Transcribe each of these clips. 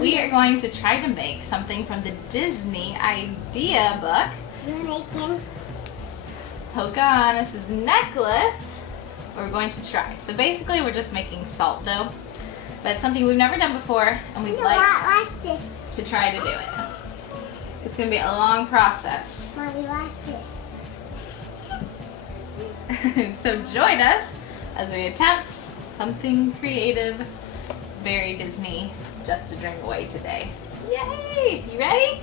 We are going to try to make something from the Disney idea book. We're making Pocahontas Necklace. We're going to try. So basically we're just making salt dough. But it's something we've never done before and we'd like watch this. to try to do it. It's going to be a long process. Mommy, watch this. So join us as we attempt something creative, very Disney, just to drink away today. Yay! You ready?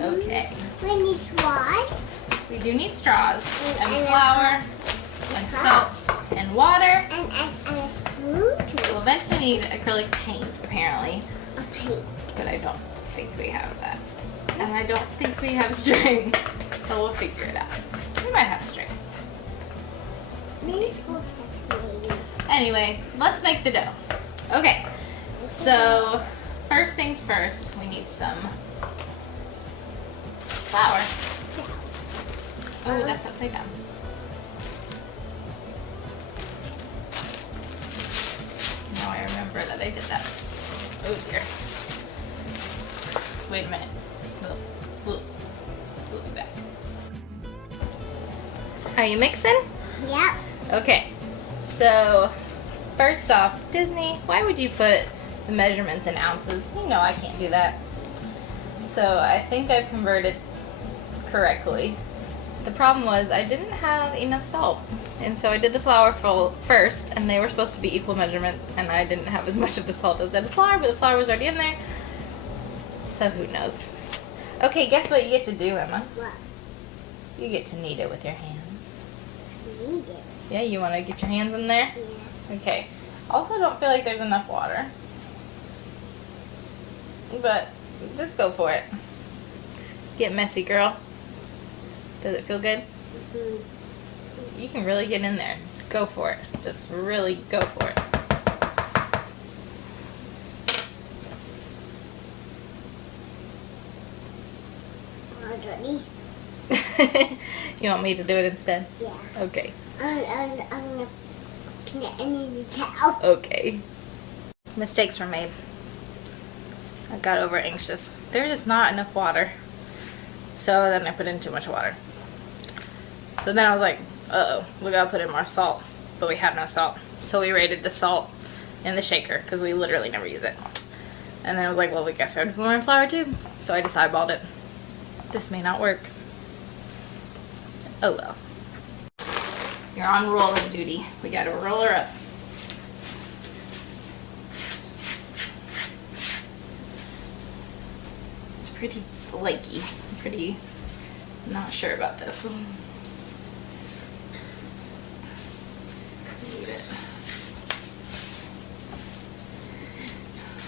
Okay. We need straws. We do need straws and And flour and salt and water. And a spoon. We'll eventually need acrylic paint, apparently, A paint. but I don't think we have that. And I don't think we have string, so we'll figure it out. We might have string. Maybe school tech maybe. Anyway, let's make the dough. Okay, so first things first, we need some flour. Oh, that's upside down. Now I remember that I did that. Oh dear. Wait a minute. We'll be back. Are you mixing? Yep. Okay, so first off, Disney, why would you put the measurements in ounces? You know I can't do that. So I think I've converted correctly. The problem was I didn't have enough salt. And so I did the flour first, and they were supposed to be equal measurement, and I didn't have as much of the salt as I had the flour, but the flour was already in there. So who knows? Okay, guess what you get to do, Emma? What? You get to knead it with your hands. Need it. Yeah, you want to get your hands in there? Yeah. Okay. Also, don't feel like there's enough water. But just go for it. Get messy, girl. Does it feel good? Mm-hmm. You can really get in there. Go for it. Just really go for it. Already? You want me to do it instead? Yeah. Okay. I'm gonna connect any detail. Okay. Mistakes were made. I got over anxious. There's just not enough water. So then I put in too much water. So then I was like, uh-oh, we gotta put in more salt. But we have no salt. So we rated the salt in the shaker because we literally never use it. And then I was like, well, we guess we have to put more in flour too. So I just eyeballed it. This may not work. Oh well. You're on rolling duty. We gotta roll her up. It's pretty flaky. I'm pretty not sure about this. Need it.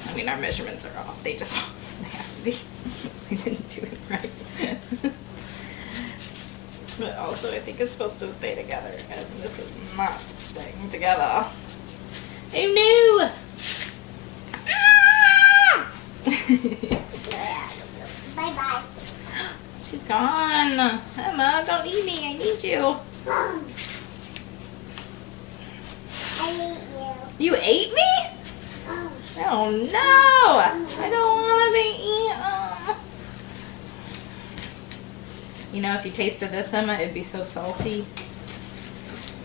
I mean, our measurements are off. They have to be. We didn't do it right. But also, I think it's supposed to stay together, and this is not staying together. Who knew? Ah! Bye-bye. She's gone. Emma, don't eat me. I need you. I hate you. You ate me? Oh. Oh no! I don't want to be eaten. You know, if you tasted this, Emma, it'd be so salty.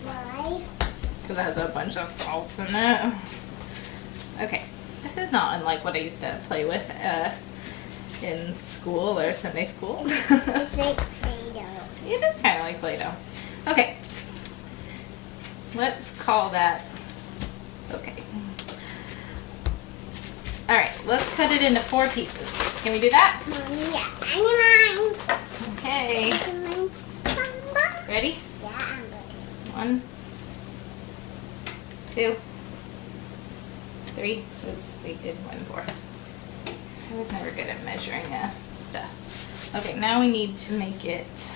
Why? Because it has a bunch of salt in it. Okay, this is not unlike what I used to play with in school or Sunday school. It's like Play-Doh. It is kind of like Play-Doh. Okay, let's call that, okay. All right, let's cut it into 4 pieces. Can we do that? Mommy, yeah. Mine. Okay, Mine's ready? Yeah, I'm ready. 1, 2, 3. Oops, we did 1 4. I was never good at measuring stuff. Okay, now we need to make it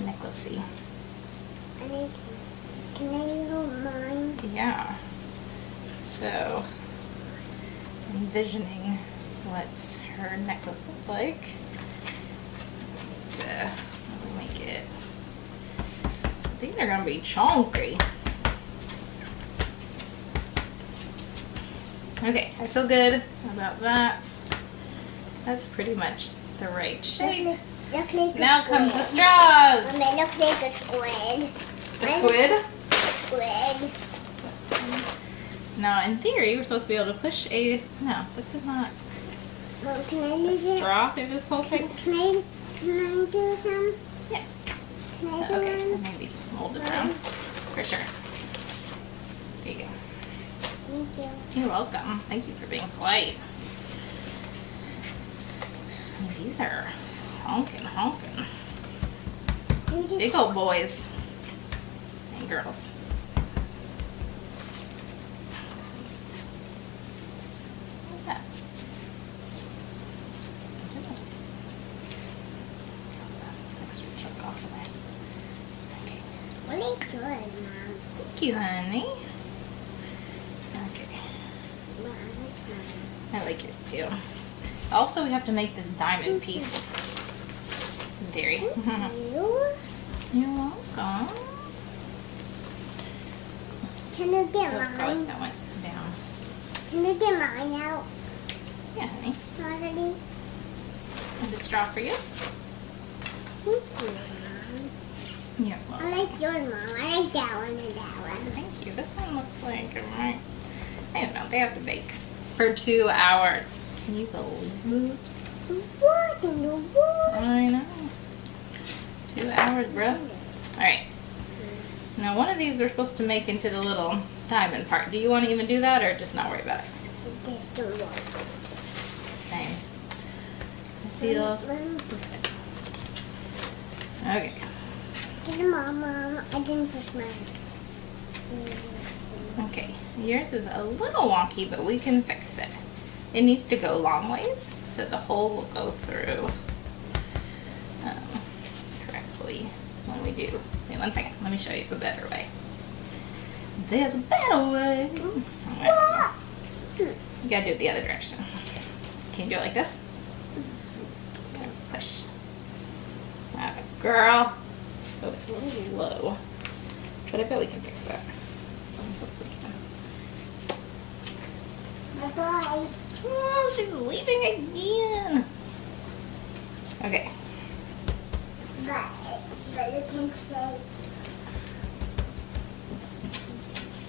necklacey. Can I use mine? Yeah. So, envisioning what her necklace looks like. To make it. I think they're gonna be chunky. Okay, I feel good about that. That's pretty much the right shape. Look like Now a comes the squid. straws. Mommy, look like a squid. The squid. Squid. Now, in theory, we're supposed to be able to push a. No, this is not Well, can I a use it? straw through this whole thing. Can I do some? Yes. Can I do Okay, one? maybe just mold it around. For sure. There you go. Thank you. You're welcome. Thank you for being polite. And these are honking. You just- Big old boys and girls. What's that? Extra chunk off of that. Okay. Really good, Mom. Thank you, honey. Okay. Well, I like mine. I like yours too. Also, we have to make this diamond piece. In theory. You? You're welcome. Can you get Oh, probably mine? that went down. Can you get mine out Yeah, honey. already? And a straw for you. Thank you, Mom. You're I welcome. like yours, Mom. I like that one and that one. Thank you. This one looks like it might. I don't know. They have to bake for 2 hours. Can you believe it? What in the world? I know. 2 hours, bro. All right. Now, one of these we're supposed to make into the little diamond part. Do you want to even do that, or just not worry about it? Same. I feel. Okay. Get him, Mom. I didn't push mine. Okay. Yours is a little wonky, but we can fix it. It needs to go long ways, so the hole will go through correctly when we do. Wait 1 second. Let me show you a better way. There's a better way. Alright. You gotta do it the other direction. Can you do it like this? Push. Girl. Oh, it's a little low. But I bet we can fix that. Bye-bye. Oh, she's leaving again. Okay. But you can say,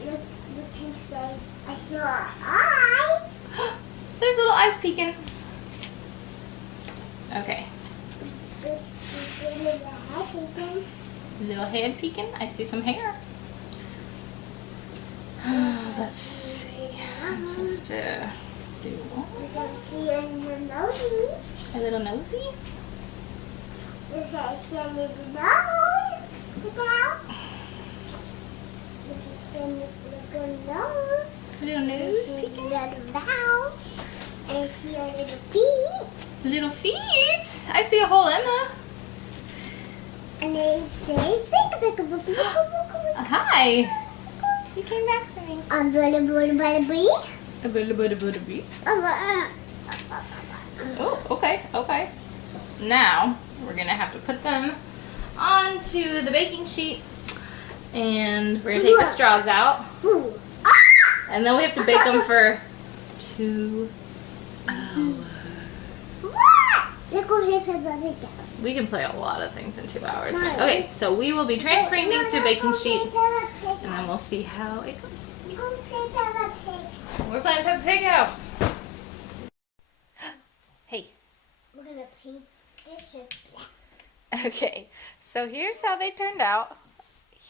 you can say, I saw eyes. There's little eyes peeking. Okay. Little head peeking. I see some hair. Let's see. I'm supposed to do what? You can see in the nose. A little nosy? You can see a little nose. Look out. You can see a little nose. Little nose You can see peeking? a little mouth. And see a little feet. Little feet. I see a hole in them. And they say, pick a book. Hi. You came back to me. A bit of beef. Oh, okay, okay. Now, we're gonna have to put them onto the baking sheet. And we're gonna take the straws out. And then we have to bake them for 2 hours. We can play a lot of things in 2 hours. Okay, so we will be transferring these to a baking sheet. And then we'll see how it goes. We're playing Peppa Pig House. Hey. We're gonna paint this. Okay, so here's how they turned out.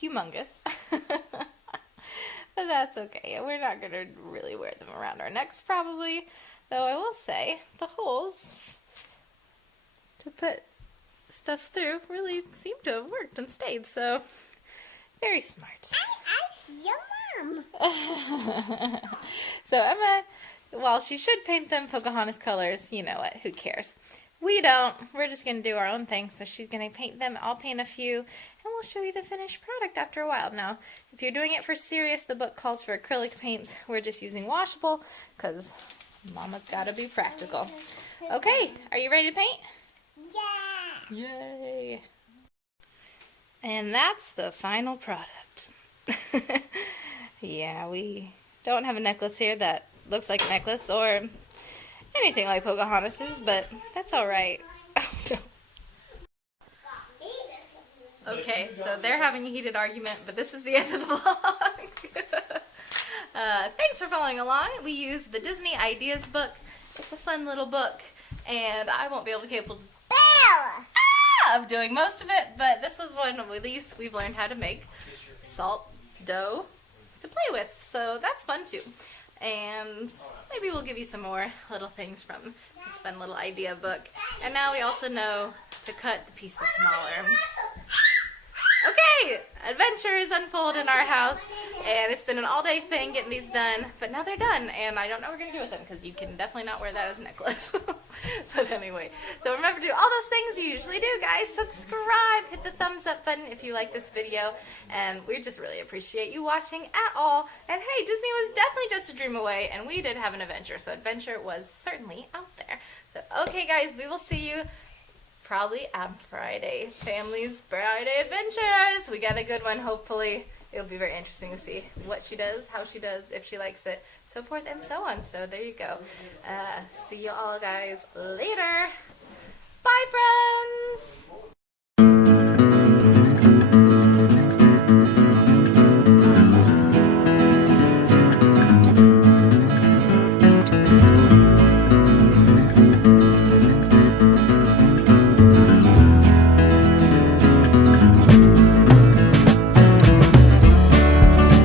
Humongous. But that's okay. We're not going to really wear them around our necks probably. Though I will say the holes to put stuff through really seem to have worked and stayed. So very smart. I see your mom. So Emma, while she should paint them Pocahontas colors, you know what, who cares? We don't. We're just going to do our own thing. So she's going to paint them. I'll paint a few. And we'll show you the finished product after a while. Now, if you're doing it for serious, the book calls for acrylic paints. We're just using washable because Mama's got to be practical. Okay, are you ready to paint? Yeah. Yay. And that's the final product. Yeah, we don't have a necklace here that looks like a necklace or anything like Pocahontas's, but that's alright. Okay, so they're having a heated argument, but this is the end of the vlog. Thanks for following along. We used the Disney Ideas book. It's a fun little book, and I won't be able to capable of doing most of it, but this was one at least we've learned how to make salt dough to play with, so that's fun too. And maybe we'll give you some more little things from this fun little idea book. And now we also know to cut the pieces smaller. Okay, adventures unfold in our house, and it's been an all-day thing getting these done, but now they're done, and I don't know what we're going to do with them, because you can definitely not wear that as a necklace. But anyway, so remember to do all those things you usually do, guys. Subscribe, hit the thumbs up button if you like this video, and we just really appreciate you watching at all. And hey, Disney was definitely just a dream away, and we did have an adventure, so adventure was certainly out there. So, okay, guys, we will see you probably on Friday. Family's Friday Adventures. We got a good one, hopefully. It'll be very interesting to see what she does, how she does, if she likes it, so forth and so on. So there you go. See you all guys later. Bye, friends.